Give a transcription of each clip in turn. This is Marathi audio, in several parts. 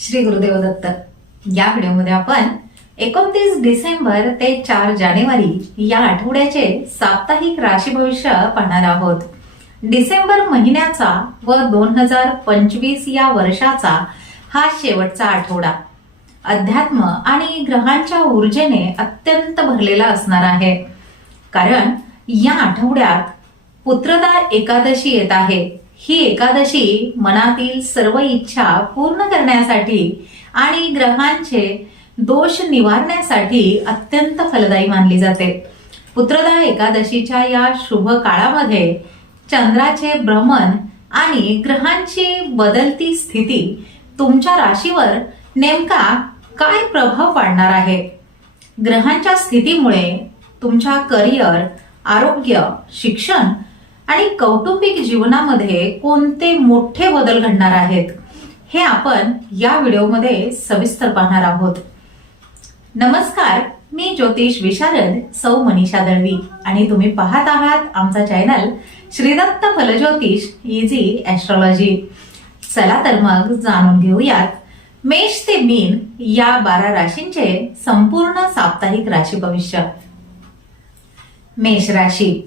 श्री गुरुदेव दत्त। या व्हिडिओमध्ये आपण 29 डिसेंबर ते 4 जानेवारी या आठवड्याचे साप्ताहिक राशी भविष्य पाहणार आहोत। डिसेंबर महिन्याचा व 2025 या वर्षाचा हा शेवटचा आठवडा अध्यात्म आणि ग्रहांच्या ऊर्जेने अत्यंत भरलेला असणार आहे। कारण या आठवड्यात पुत्रदा एकादशी येत आहे। ही एकादशी मनातील सर्व इच्छा पूर्ण करण्यासाठी आणि ग्रहांचे दोष निवारण्यासाठी अत्यंत फलदायी मानली जाते। पुत्रदा एकादशीच्या या शुभ काळामध्ये चंद्राचे भ्रमण आणि ग्रहांची बदलती स्थिती तुमच्या राशीवर नेमका काय प्रभाव पाडणार आहे। ग्रहांच्या स्थितीमुळे तुमच्या करिअर, आरोग्य, शिक्षण आणि कौटुंबिक जीवनामध्ये कोणते मोठे बदल घडणार आहेत हे आपण या व्हिडिओमध्ये सविस्तर पाहणार आहोत। नमस्कार, मी ज्योतिष विशारद सौ मनीषा दळवी आणि तुम्ही पाहत आहात आमचा चॅनल श्रीदत्त फलज्योतिष इझी ॲस्ट्रॉलॉजी। चला तर मग जाणून घेऊयात मेष ते मीन या 12 राशींचे संपूर्ण साप्ताहिक राशी भविष्य। मेष राशी।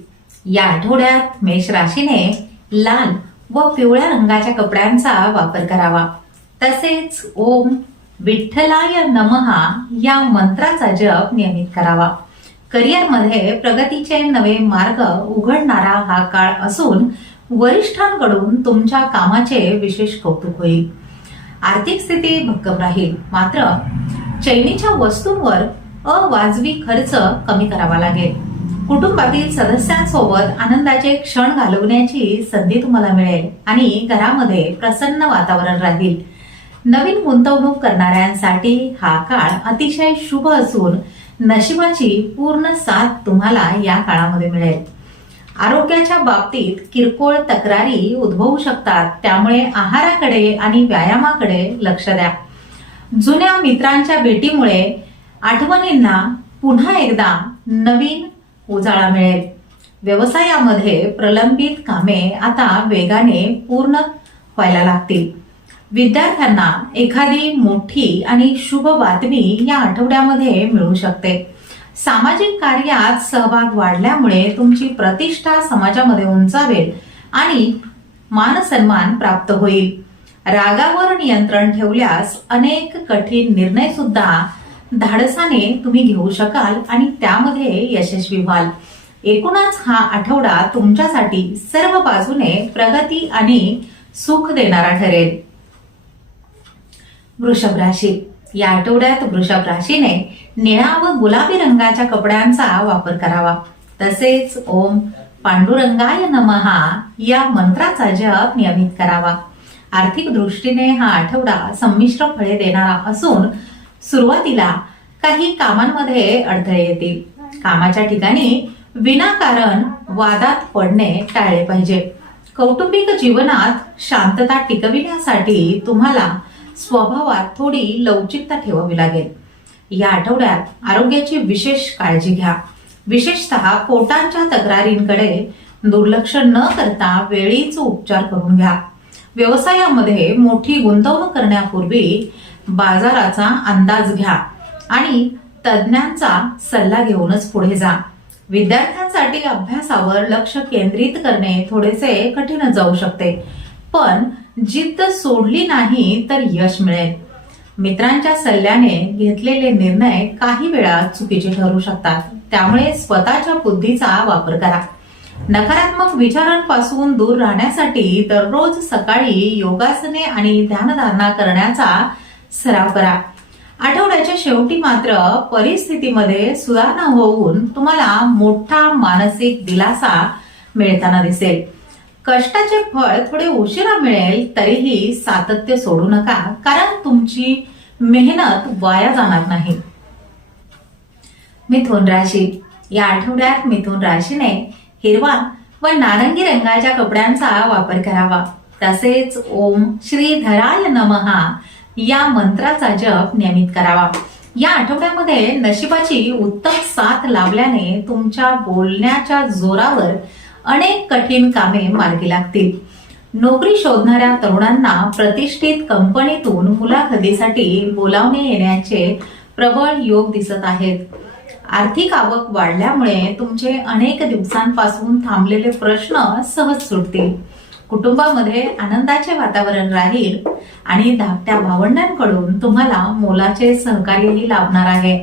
या आठवड्यात मेष राशीने लाल व पिवळ्या रंगाच्या कपड्यांचा वापर करावा। तसेच ओम विठ्ठलाय नमः या मंत्राचा जप नियमित करावा। करिअरमध्ये प्रगतीचे नवे मार्ग उघडणारा हा काळ असून वरिष्ठांकडून तुमच्या कामाचे विशेष कौतुक होईल। आर्थिक स्थिती भक्कम राहील, मात्र चैनीच्या वस्तूंवर अवाजवी खर्च कमी करावा लागेल। कुटुंबातील सदस्यांसोबत आनंदाचे क्षण घालवण्याची संधी तुम्हाला मिळेल आणि घरामध्ये प्रसन्न वातावरण राहील। नवीन गुंतवणूक करणाऱ्यांसाठी हा काळ अतिशय शुभ असून नशिबाची पूर्ण साथ तुम्हाला या काळामध्ये मिळेल। आरोग्याच्या बाबतीत किरकोळ तक्रारी उद्भवू शकतात, त्यामुळे आहाराकडे आणि व्यायामाकडे लक्ष द्या। जुन्या मित्रांच्या भेटीमुळे आठवणींना पुन्हा एकदा नवीन उजाळा मिळेल। व्यवसायामध्ये प्रलंबित कामे आता वेगाने पूर्ण व्हायला लागतील। विद्यार्थ्यांना एखादी मोठी आणि शुभ बातमी या आठवड्यामध्ये मिळू शकते। सामाजिक कार्यात सहभाग वाढल्यामुळे तुमची प्रतिष्ठा समाजामध्ये उंचावेल आणि मान सन्मान प्राप्त होईल। रागावर नियंत्रण ठेवल्यास अनेक कठीण निर्णय सुद्धा धाडसाने तुम्ही घेऊ शकाल आणि त्यामध्ये यशस्वी व्हाल। एकूणच हा आठवडा तुमच्यासाठी सर्व बाजूने प्रगती आणि सुख देणारा ठरेल। वृषभ राशी। या आठवड्यात वृषभ राशीने निळा व गुलाबी रंगाच्या कपड्यांचा वापर करावा। तसेच ओम पांडुरंगाय नमः या मंत्राचा जप नियमित करावा। आर्थिक दृष्टीने हा आठवडा संमिश्र फळे देणारा असून सुरुवातीला काही कामांमध्ये अडथळे येतील। कामाच्या ठिकाणी विनाकारण वादात पडणे टाळले पाहिजे। कौटुंबिक जीवनात शांतता टिकविण्यासाठी तुम्हाला स्वभावात थोडी लवचिकता ठेवावी लागेल। या आठवड्यात आरोग्याची विशेष काळजी घ्या। विशेषतः पोटांच्या तक्रारींकडे दुर्लक्ष न करता वेळीच उपचार करून घ्या। व्यवसायामध्ये मोठी गुंतवणूक करण्यापूर्वी बाजाराचा अंदाज घ्या आणि तज्ञांचा सल्ला घेऊनच पुढे जा। विद्यार्थ्यांसाठी अभ्यासावर लक्ष केंद्रित करणे थोडेसे कठीण जाऊ शकते, पण जिद्द सोडली नाही तर यश मिळेल। मित्रांच्या सल्ल्याने घेतलेले निर्णय काही वेळा चुकीचे ठरू शकतात, त्यामुळे स्वतःच्या बुद्धीचा वापर करा। नकारात्मक विचारांपासून दूर राहण्यासाठी दररोज सकाळी योगासने आणि ध्यानधारणा करण्याचा सराव करा। आठवड्याच्या शेवटी मात्र परिस्थितीमध्ये सुधारणा होऊन तुम्हाला मोठा मानसिक दिलासा मिळताना दिसेल। कष्टाचे फळ थोडे उशिरा मिळेल, तरीही सातत्य सोडू नका, कारण तुमची मेहनत वाया जाणार नाही। मिथुन राशी। या आठवड्यात मिथुन राशीने हिरवा व नारंगी रंगाच्या कपड्यांचा वापर करावा। तसेच ओम श्रीधराय नमः या मंत्राचा जप नियमित करावा। या आठवड्यामध्ये नशिबाची उत्तम साथ लाभल्याने तुमच्या बोलण्याच्या जोरावर अनेक कठीण कामे मार्गी लागतील। नोकरी शोधणाऱ्या तरुणांना प्रतिष्ठित कंपनीतून मुलाखतीसाठी बोलावणे येण्याचे प्रबळ योग दिसत आहेत. आर्थिक आवक वाढल्यामुळे तुमचे अनेक दिवसांपासून थांबलेले प्रश्न सहज सुटतील. कुटुंबामध्ये आनंदाचे वातावरण राहील आणि धाकट्या भावंडांकडून तुम्हाला मोलाचे सहकार्यही लाभणार आहे.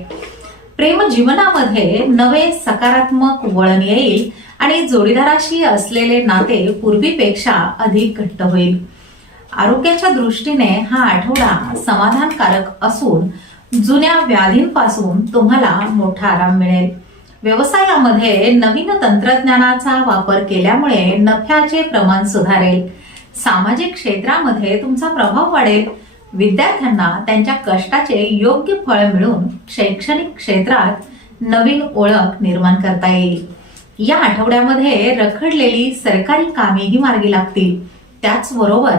प्रेम जीवनामध्ये नवे सकारात्मक वळण येईल आणि जोडीदाराशी असलेले नाते पूर्वीपेक्षा अधिक घट्ट होईल. आरोग्याच्या दृष्टीने हा आठवडा समाधानकारक असून जुन्या व्याधींपासून तुम्हाला मोठा आराम मिळेल. व्यवसायामध्ये नवीन तंत्रज्ञानाचा वापर केल्यामुळे नफ्याचे प्रमाण सुधारेल. सामाजिक क्षेत्रामध्ये तुमचा प्रभाव वाढेल. विद्यार्थ्यांना त्यांच्या कष्टाचे योग्य फळ मिळून शैक्षणिक क्षेत्रात नवीन ओळख निर्माण करता येईल. या आठवड्यामध्ये रखडलेली सरकारी कामेही मार्गी लागतील. त्याचबरोबर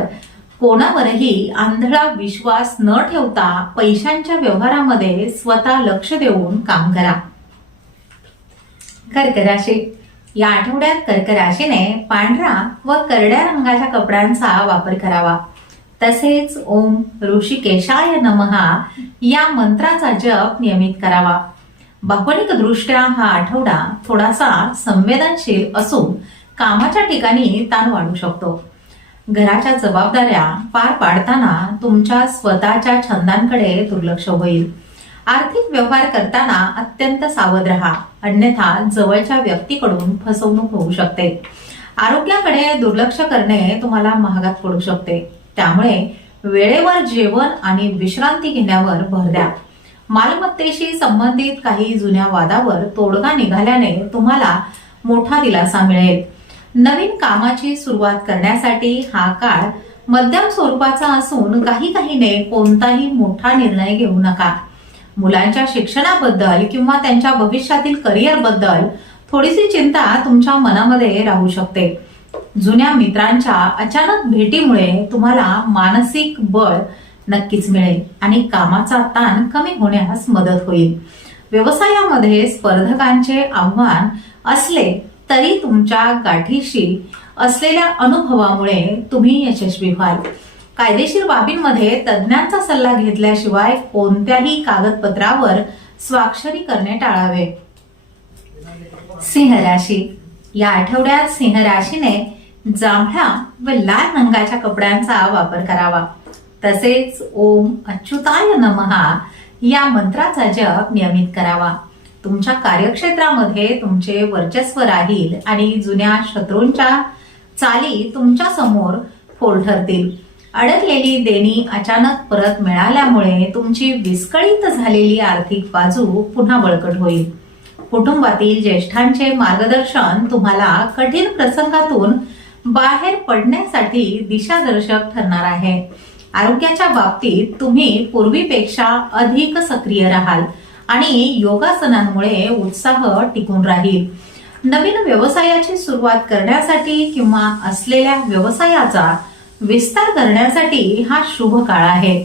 कोणावरही आंधळा विश्वास न ठेवता पैशांच्या व्यवहारामध्ये स्वतः लक्ष देऊन काम करा. कर्क राशी. या आठवड्यात कर्क राशीने पांढरा व करड्या रंगाच्या कपड्यांचा वापर करावा. तसेच ओम ऋषिकेशाय नमहा या मंत्राचा जप नियमित करावा. भावनिक दृष्ट्या हा आठवडा थोडासा संवेदनशील असून कामाच्या ठिकाणी ताण वाढू शकतो. घराच्या जबाबदाऱ्या पार पाडताना तुमच्या स्वतःच्या छंदांकडे दुर्लक्ष होईल. आर्थिक व्यवहार करताना अत्यंत सावध राहा, अन्यथा जवळच्या व्यक्तीकडून फसवणूक होऊ शकते. आरोग्याकडे दुर्लक्ष करणे तुम्हाला महागात पडू शकते. त्यामुळे वेळेवर जेवण आणि विश्रांती घेण्यावर भर द्या. मालमत्तेशी संबंधित काही जुन्या वादावर तोडगा निघाल्याने तुम्हाला मोठा दिलासा मिळेल. नवीन कामाची सुरुवात करण्यासाठी हा काळ मध्यम स्वरूपाचा असून काहीने कोणताही मोठा निर्णय घेऊ नका. मुलांच्या शिक्षणाबद्दल किंवा त्यांच्या भविष्यातील करिअर बद्दल थोडीशी चिंता तुमच्या मनामध्ये राहू शकते. जुन्या मित्रांच्या अचानक भेटीमुळे तुम्हाला मानसिक बळ नक्कीच मिळेल आणि कामाचा ताण कमी होण्यास मदत होईल. व्यवसायामध्ये स्पर्धकांचे आव्हान असले तरी तुमच्या गाठीशी असलेल्या अनुभवामुळे तुम्ही यशस्वी व्हाल. कायदेशीर बाबींमध्ये तज्ञांचा सल्ला घेतल्याशिवाय कोणत्याही कागदपत्रावर स्वाक्षरी करणे टाळावे. सिंह राशी. या आठवड्यात सिंह राशीने जांभळा व लाल रंगाच्या कपड्यांचा वापर करावा. तसेच ओम अच्युताय नमहा या मंत्राचा जप नियमित करावा. तुमच्या कार्यक्षेत्रामध्ये तुमचे वर्चस्व राहील आणि जुन्या शत्रूंच्या चाली तुमच्या समोर फोल ठरतील. अडकलेली देणी अचानक परत मिळाल्यामुळे तुमची विस्कळीत झालेली आर्थिक बाजू पुन्हा बळकट होईल. कुटुंबातील ज्येष्ठांचे मार्गदर्शन तुम्हाला कठीण प्रसंगातून बाहेर पडण्यासाठी दिशादर्शक ठरणार आहे. आरोग्याच्या बाबतीत तुम्ही पूर्वीपेक्षा अधिक सक्रिय राहाल आणि योगासनांमुळे उत्साह टिकून राहील. नवीन व्यवसायाची सुरुवात करण्यासाठी किंवा असलेल्या व्यवसायाचा विस्तार करण्यासाठी हा शुभ काळ आहे.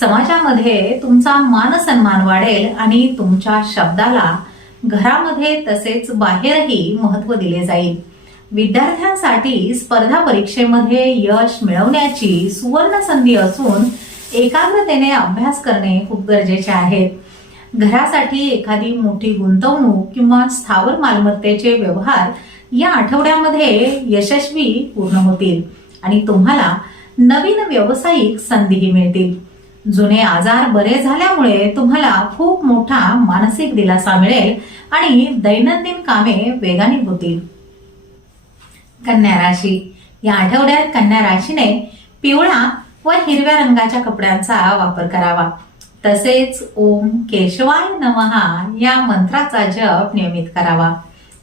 समाजामध्ये तुमचा मान सन्मान वाढेल आणि तुमच्या शब्दाला घरामध्ये तसेच बाहेरही महत्त्व दिले जाईल. विद्यार्थ्यांसाठी स्पर्धा परीक्षेमध्ये यश मिळवण्याची सुवर्ण संधी असून एकाग्रतेने अभ्यास करणे खूप गरजेचे आहे. घरासाठी एखादी मोठी गुंतवणूक किंवा स्थावर मालमत्तेचे व्यवहार या आठवड्यामध्ये यशस्वी पूर्ण होतील आणि तुम्हाला नवीन व्यावसायिक संधीही मिळतील. जुने आजार बरे झाल्यामुळे तुम्हाला खूप मोठा मानसिक दिलासा मिळेल आणि दैनंदिन कामे वेगाने होतील. कन्या राशी. या आठवड्यात कन्या राशीने पिवळा व हिरव्या रंगाच्या कपड्यांचा वापर करावा. तसेच ओम केशवाय नमहा या मंत्राचा जप नियमित करावा.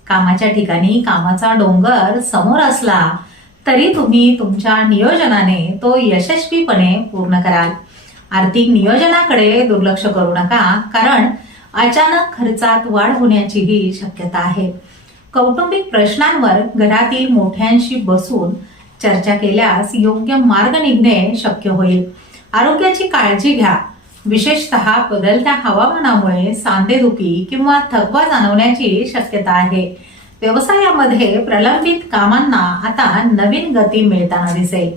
कामाच्या ठिकाणी कामाचा डोंगर समोर असला तरी तुम्ही तुमच्या नियोजनाने तो यशस्वीपणे पूर्ण कराल. आर्थिक नियोजनाकडे दुर्लक्ष करू नका, कारण अचानक खर्चात वाढ होण्याचीही शक्यता आहे. कौटुंबिक प्रश्नांवर घरातील मोठ्यांशी बसून चर्चा केल्यास योग्य मार्ग निघणे शक्य होईल. आरोग्याची काळजी घ्या. विशेषतः बदलत्या हवामानामुळे सांधेदुखी किंवा थकवा जाणवण्याची शक्यता आहे. व्यवसायामध्ये प्रलंबित कामांना आता नवीन गती मिळताना दिसेल.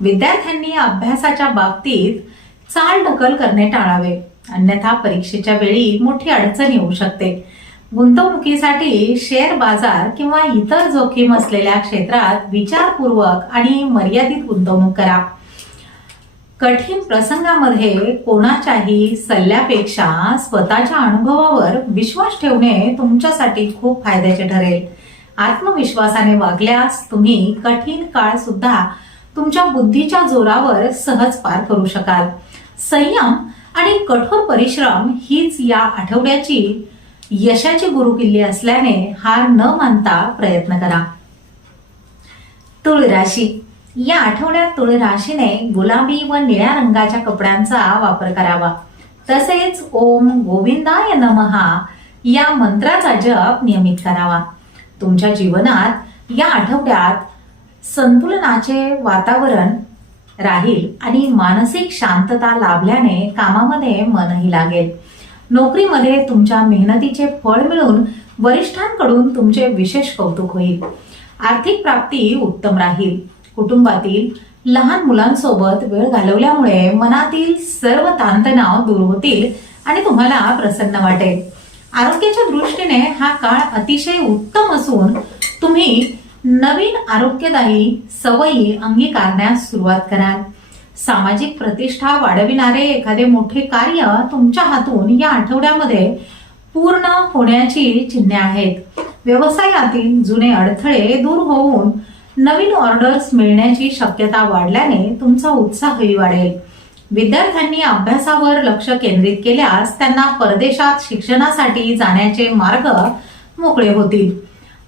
विद्यार्थ्यांनी अभ्यासाच्या बाबतीत चालढकल करणे टाळावे, अन्यथा परीक्षेच्या वेळी मोठी अडचण येऊ शकते. गुंतवणुकीसाठी शेअर बाजार किंवा इतर जोखीम असलेल्या क्षेत्रात विचारपूर्वक आणि मर्यादित गुंतवणूक करा. कठीण प्रसंगामध्ये कोणाच्याही सल्ल्यापेक्षा स्वतःच्या अनुभवावर विश्वास ठेवणे तुमच्यासाठी खूप फायद्याचे ठरेल. आत्मविश्वासाने वागल्यास तुम्ही कठीण काळ सुद्धा तुमच्या बुद्धीच्या जोरावर सहज पार करू शकाल. संयम आणि कठोर परिश्रम हीच या आठवड्याची यशाची गुरुकिल्ली असल्याने हार न मानता प्रयत्न करा. तुळ राशी. या आठवड्यात तुळ राशीने गुलाबी व निळ्या रंगाच्या कपड्यांचा वापर करावा. तसेच ओम गोविंदाय नमहा या मंत्राचा जप नियमित करावा. तुमच्या जीवनात या आठवड्यात संतुलनाचे वातावरण राहील आणि मानसिक शांतता लाभल्याने कामामध्ये मनही लागेल. नोकरीमध्ये तुमच्या मेहनतीचे फळ मिळून वरिष्ठांकडून तुमचे विशेष कौतुक होईल. आर्थिक प्राप्ती उत्तम राहील. कुटुंबातील लहान मुलांसोबत वेळ घालवल्यामुळे मनातील सर्व ताणतणाव दूर होतील आणि तुम्हाला प्रसन्न वाटेल. आरोग्याच्या दृष्टीने हा काळ अतिशय उत्तम असून तुम्ही नवीन आरोग्यदायी सवयी अंगीकारण्यास सुरुवात कराल. सामाजिक प्रतिष्ठा वाढविणारे एखादे मोठे कार्य तुमच्या हातून या आठवड्यामध्ये पूर्ण होण्याची चिन्हे आहेत. व्यवसायातील जुने अडथळे दूर होऊन नवीन ऑर्डर्स मिळण्याची शक्यता वाढल्याने तुमचा उत्साहही वाढेल. विद्यार्थ्यांनी अभ्यासावर लक्ष केंद्रित केल्यास त्यांना परदेशात शिक्षणासाठी जाण्याचे मार्ग मोकळे होतील.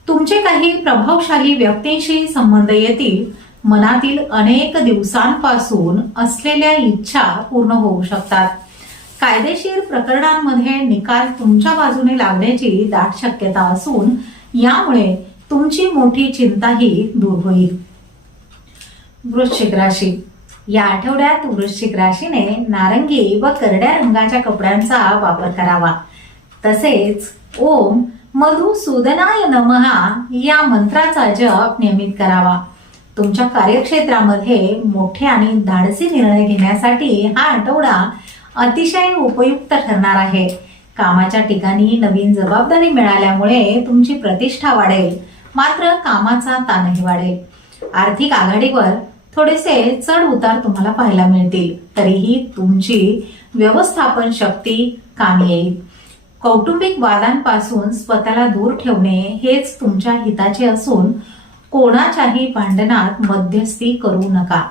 तुमचे काही प्रभावशाली व्यक्तींशी संबंध येतील. मनातील अनेक दिवसांपासून असलेल्या इच्छा पूर्ण होऊ शकतात. कायदेशीर प्रकरणांमध्ये निकाल तुमच्या बाजूने लागण्याची दाट शक्यता असून यामुळे तुमची मोठी चिंताही दूर होईल. वृश्चिक राशी. या आठवड्यात वृश्चिक राशीने नारंगी व करड्या रंगाच्या कपड्यांचा वापर करावा. तसेच ओम मधुसूदनाय नमहा या मंत्राचा जप नियमित करावा. तुमच्या कार्यक्षेत्रामध्ये मोठे आणि धाडसी निर्णय घेण्यासाठी हा आठवडा अतिशय उपयुक्त ठरणार आहे. कामाच्या ठिकाणी नवीन जबाबदारी मिळाल्यामुळे तुमची प्रतिष्ठा वाढेल, मात्र कामाचा ताणही वाढेल. आर्थिक आघाडीवर थोडेसे चढ उतार तुम्हाला पाहायला मिळतील, तरीही तुमची व्यवस्थापन शक्ती कामी येईल. कौटुंबिक वादांपासून स्वतःला दूर ठेवणे हेच तुमच्या हिताचे असून कोणाच्याही भांडणात मध्यस्थी करू नका.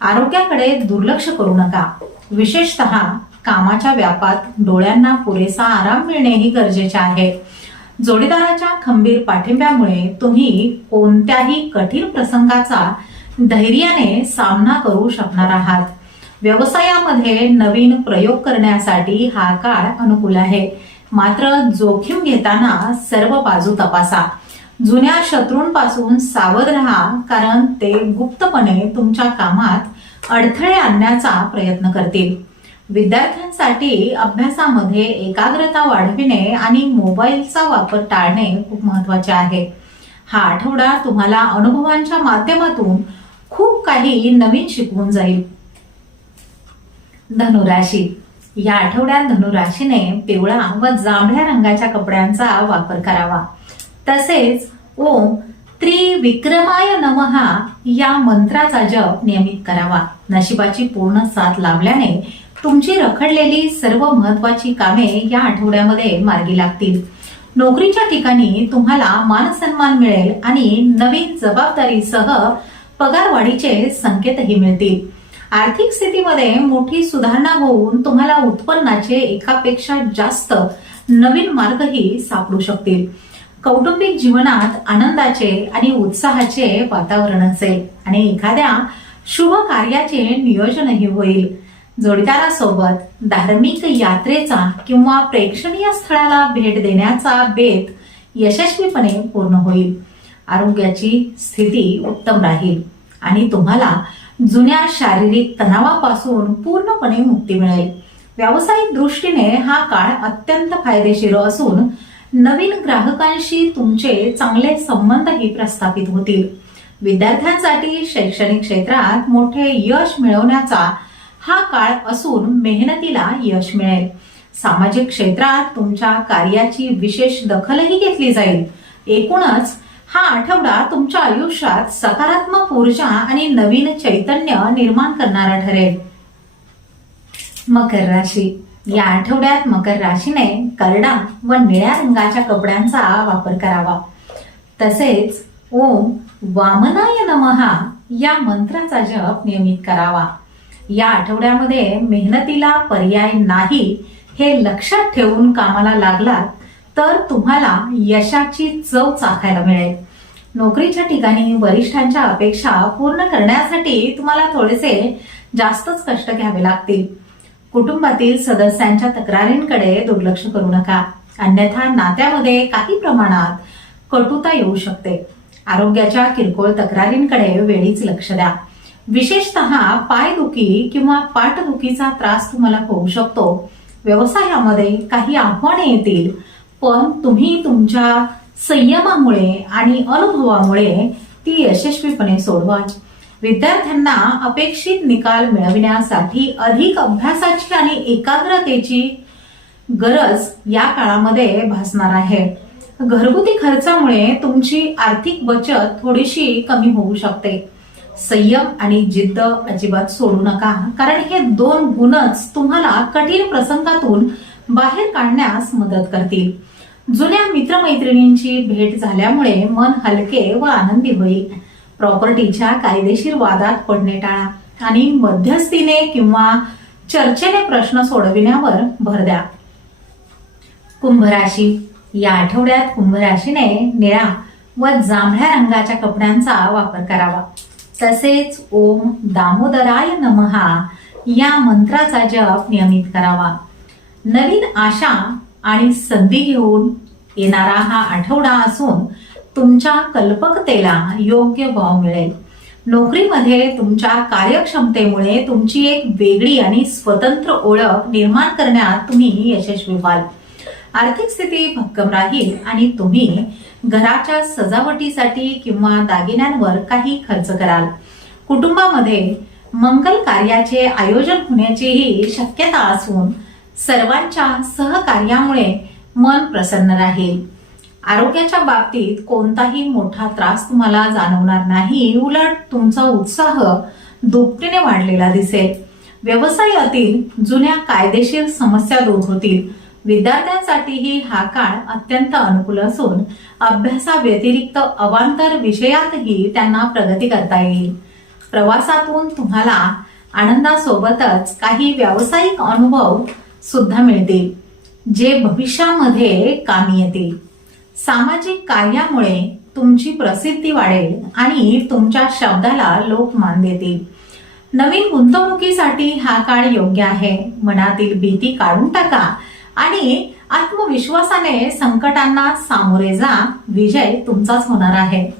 आरोग्याकडे दुर्लक्ष करू नका. विशेषतः कामाच्या व्यापात डोळ्यांना पुरेसा आराम मिळणेही गरजेचे आहे. जोडीदाराच्या खंबीर पाठिंब्यामुळे तुम्ही कोणत्याही कठीण प्रसंगाचा धैर्याने सामना करू शकणार आहात. व्यवसायामध्ये नवीन प्रयोग करण्यासाठी हा काळ अनुकूल आहे, मात्र जोखीम घेताना सर्व बाजू तपासा. जुन्या शत्रूंपासून सावध राहा, कारण ते गुप्तपणे तुमच्या कामात अडथळे आणण्याचा प्रयत्न करतील. विद्यार्थ्यांसाठी अभ्यासामध्ये एकाग्रता वाढविणे आणि मोबाईलचा वापर टाळणे खूप महत्वाचे आहे. हा आठवडा तुम्हाला अनुभवांच्या माध्यमातून खूप काही नवीन शिकवून जाईल. धनुराशी. या आठवड्यात धनुराशीने पिवळा व जांभळ्या रंगाच्या कपड्यांचा वापर करावा. तसेच ओम त्रिविक्रमाय नमहा या मंत्राचा जप नियमित करावा. नशिबाची पूर्ण साथ लाभल्याने तुमची रखडलेली सर्व महत्वाची कामे या आठवड्यामध्ये मार्गी लागतील. नोकरीच्या ठिकाणी तुम्हाला मानसन्मान मिळेल आणि नवीन जबाबदारीसह पगारवाढीचे संकेतही मिळतील. आर्थिक स्थितीमध्ये मोठी सुधारणा होऊन तुम्हाला उत्पन्नाचे एकापेक्षा जास्त नवीन मार्गही सापडू शकतील. कौटुंबिक जीवनात आनंदाचे आणि उत्साहाचे वातावरण असेल आणि एखाद्या शुभ कार्याचे नियोजनही होईल. जोडीदारासोबत धार्मिक यात्रेचा किंवा प्रेक्षणीय स्थळाला भेट देण्याचा बेत यशस्वीपणे पूर्ण होईल. आरोग्याची स्थिती उत्तम राहील आणि तुम्हाला जुन्या शारीरिक तणावापासून पूर्णपणे मुक्ती मिळेल. व्यावसायिक दृष्टीने हा काळ अत्यंत फायदेशीर असून नवीन ग्राहकांशी तुमचे चांगले संबंधही प्रस्थापित होतील. विद्यार्थ्यांसाठी शैक्षणिक क्षेत्रात मोठे यश मिळवण्याचा हा काळ असून मेहनतीला यश मिळेल. सामाजिक क्षेत्रात तुमच्या कार्याची विशेष दखलही घेतली जाईल. एकूणच हा आठवडा तुमच्या आयुष्यात सकारात्मक ऊर्जा आणि नवीन चैतन्य निर्माण करणारा ठरेल. मकर राशी. या आठवड्यात मकर राशीने करडा व निळ्या रंगाच्या कपड्यांचा वापर करावा. तसेच ओम वामनाय नमहा या मंत्राचा जप नियमित करावा. या आठवड्यामध्ये मेहनतीला पर्याय नाही हे लक्षात ठेवून कामाला लागलात तर तुम्हाला यशाची चव चाखायला मिळेल. नोकरीच्या ठिकाणी वरिष्ठांच्या अपेक्षा पूर्ण करण्यासाठी तुम्हाला थोडेसे जास्तच कष्ट घ्यावे लागतील. कुटुंबातील सदस्यांच्या तक्रारींकडे दुर्लक्ष करू नका, अन्यथा नात्यामध्ये काही प्रमाणात कटुता येऊ शकते. आरोग्याच्या किरकोळ तक्रारींकडे वेळीच लक्ष द्या. विशेषतः पायदुखी किंवा पाठदुखीचा त्रास तुम्हाला होऊ शकतो. व्यवसायामध्ये काही आव्हाने येतील, पण तुम्ही तुमच्या संयमामुळे आणि अनुभवामुळे ती यशस्वीपणे सोडवाल. विद्यार्थ्यांना अपेक्षित निकाल मिळविण्यासाठी अधिक अभ्यासाची आणि एकाग्रतेची गरज या काळामध्ये भासणार आहे. घरगुती खर्चामुळे तुमची आर्थिक बचत थोडीशी कमी होऊ शकते. संयम आणि जिद्द अजिबात सोडू नका, कारण हे दोन गुणच तुम्हाला कठीण प्रसंगातून बाहेर काढण्यास मदत करतील. जुन्या मित्रमैत्रिणींची भेट झाल्यामुळे मन हलके व आनंदी होईल. प्रॉपर्टीच्या कायदेशीर वादात पडणे टाळा आणि मध्यस्थीने किंवा चर्चेने प्रश्न सोडविण्यावर भर द्या. कुंभ राशी. या आठवड्यात कुंभ राशीने निळ्या व जांभळ्या रंगाच्या कपड्यांचा वापर करावा. तसेच ओम दामोदराय नमहा या मंत्राचा जप नियमित करावा. नवीन आशा आणि संधी घेऊन येणारा हा आठवडा असून तुमच्या कल्पकतेला योग्य वाव मिळेल. नोकरीमध्ये तुमच्या कार्यक्षमतेमुळे तुमची एक वेगळी आणि स्वतंत्र ओळख निर्माण करण्यात तुम्ही यशस्वी व्हाल. आर्थिक स्थिती भक्कम राहील आणि तुम्ही घराच्या सजावटीसाठी किंवा दागिन्यांवर काही खर्च कराल. कुटुंबामध्ये मंगल कार्याचे आयोजन होण्याचीही शक्यता असून सर्वांच्या सहकार्यामुळे मन प्रसन्न राहील. आरोग्याच्या बाबतीत कोणताही मोठा त्रास तुम्हाला जाणवणार नाही, उलट तुमचा उत्साह दुपटीने वाढलेला दिसेल. व्यवसायातील जुन्या कायदेशीर समस्या दूर होतील. विद्यार्थ्यांसाठीही हा काळ अत्यंत अनुकूल असून अभ्यासाव्यतिरिक्त अवांतर विषयातही त्यांना प्रगती करता येईल. प्रवासातून तुम्हाला आनंदासोबतच काही व्यावसायिक अनुभव सुद्धा मिळतील, जे भविष्यामध्ये कामी येतील. सामाजिक कार्यामुळे तुमची प्रसिद्धी वाढेल आणि तुमच्या शब्दाला लोक मान देतील. नवीन गुंतवणुकीसाठी हा काळ योग्य आहे. मनातील भीती काढून टाका आणि आत्मविश्वासाने संकटांना सामोरे जा. विजय तुमचाच होणार आहे.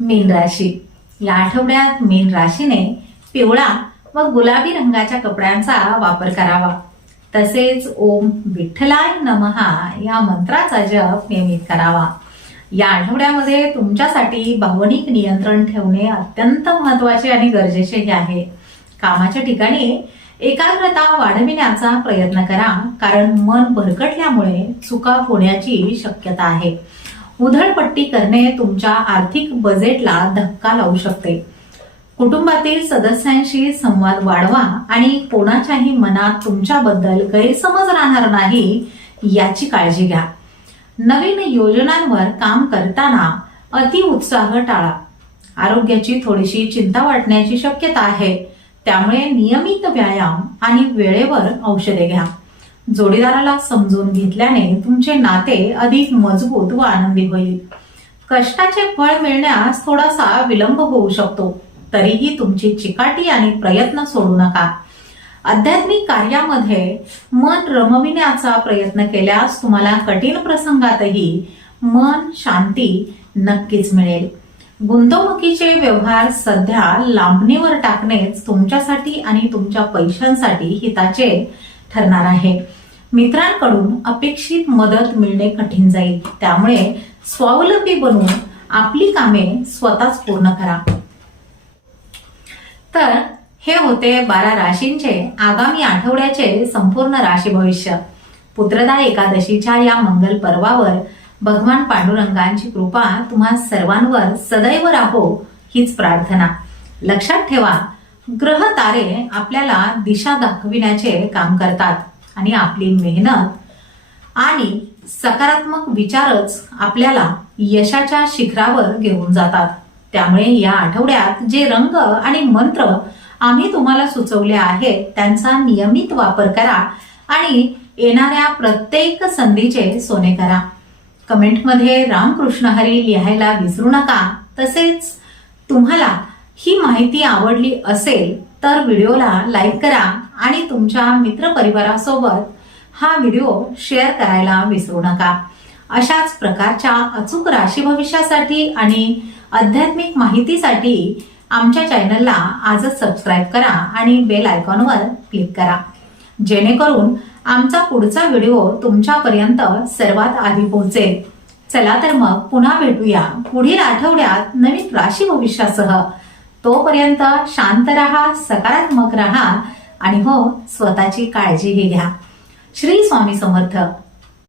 मीन राशी. या आठवड्यात मीन राशीने पिवळा व गुलाबी रंगाच्या कपड्यांचा वापर करावा. तसेच ओम विठ्ठलाय नमहा या मंत्राचा जप नियमित करावा. या आठवड्यामध्ये तुमच्यासाठी भावनिक नियंत्रण ठेवणे अत्यंत महत्वाचे आणि गरजेचे आहे. कामाच्या ठिकाणी एकाग्रता वाढविण्याचा प्रयत्न करा, कारण मन भरकटल्यामुळे चुका होण्याची शक्यता आहे. उधळपट्टी करणे तुमच्या आर्थिक बजेटला धक्का लावू शकते. कुटुंबातील सदस्यांशी संवाद वाढवा आणि कोणाच्याही मनात तुमच्याबद्दल गैरसमज राहणार नाही याची काळजी घ्या. नवीन योजनांवर काम करताना अति उत्साह टाळा. आरोग्याची थोडीशी चिंता वाटण्याची शक्यता आहे, त्यामुळे नियमित व्यायाम आणि वेळेवर औषधे घ्या. जोडीदाराला समजून घेतल्याने तुमचे नाते अधिक मजबूत व आनंदी होईल. कष्टाचे फळ मिळण्यास थोडासा विलंब होऊ शकतो, तरीही तुमची चिकाटी आणि प्रयत्न सोडू नका. आध्यात्मिक कार्यामध्ये मन रमविण्याचा प्रयत्न केल्यास तुम्हाला कठीण प्रसंगातही मन शांती नक्कीच मिळेल. गुंतवणुकीचे व्यवहार सध्या लांबणीवर टाकणेच तुमच्यासाठी आणि तुमच्या पैशांसाठी हिताचे ठरणार आहे. मित्रांकडून अपेक्षित मदत मिळणे कठीण जाईल. त्यामुळे स्वावलंबी बनून आपली कामे स्वतःच पूर्ण करा. तर हे होते 12 राशींचे आगामी आठवड्याचे संपूर्ण राशी भविष्य. पुत्रदा एकादशीच्या या मंगल पर्वावर भगवान पांडुरंगांची कृपा तुम्हा सर्वांवर सदैव राहो हीच प्रार्थना. लक्षात ठेवा, ग्रह तारे आपल्याला दिशा दाखविण्याचे काम करतात आणि आपली मेहनत आणि सकारात्मक विचारच आपल्याला यशाच्या शिखरावर घेऊन जातात. त्यामुळे या आठवड्यात जे रंग आणि मंत्र आम्ही तुम्हाला सुचवले आहेत त्यांचा नियमित वापर करा आणि येणाऱ्या प्रत्येक संधीचे सोने करा. कमेंटमध्ये रामकृष्ण हरी लिहायला विसरू नका. तसेच तुम्हाला ही माहिती आवडली असेल तर व्हिडिओला लाईक करा आणि तुमच्या मित्रपरिवारासोबत हा व्हिडिओ शेअर करायला विसरू नका. अशाच प्रकारच्या अचूक राशी भविष्यासाठी आणि आध्यात्मिक माहितीसाठी आमच्या चॅनलला आजच सबस्क्राईब करा आणि बेल आयकॉनवर क्लिक करा, जेणेकरून आमचा पुढचा व्हिडिओ तुमच्यापर्यंत सर्वात आधी पोहोचेल. चला तर मग पुन्हा भेटूया पुढील आठवड्यात नवीन राशी भविष्यासह. तोपर्यंत शांत रहा, सकारात्मक रहा आणि हो, स्वतःची काळजीही घ्या. श्री स्वामी समर्थ.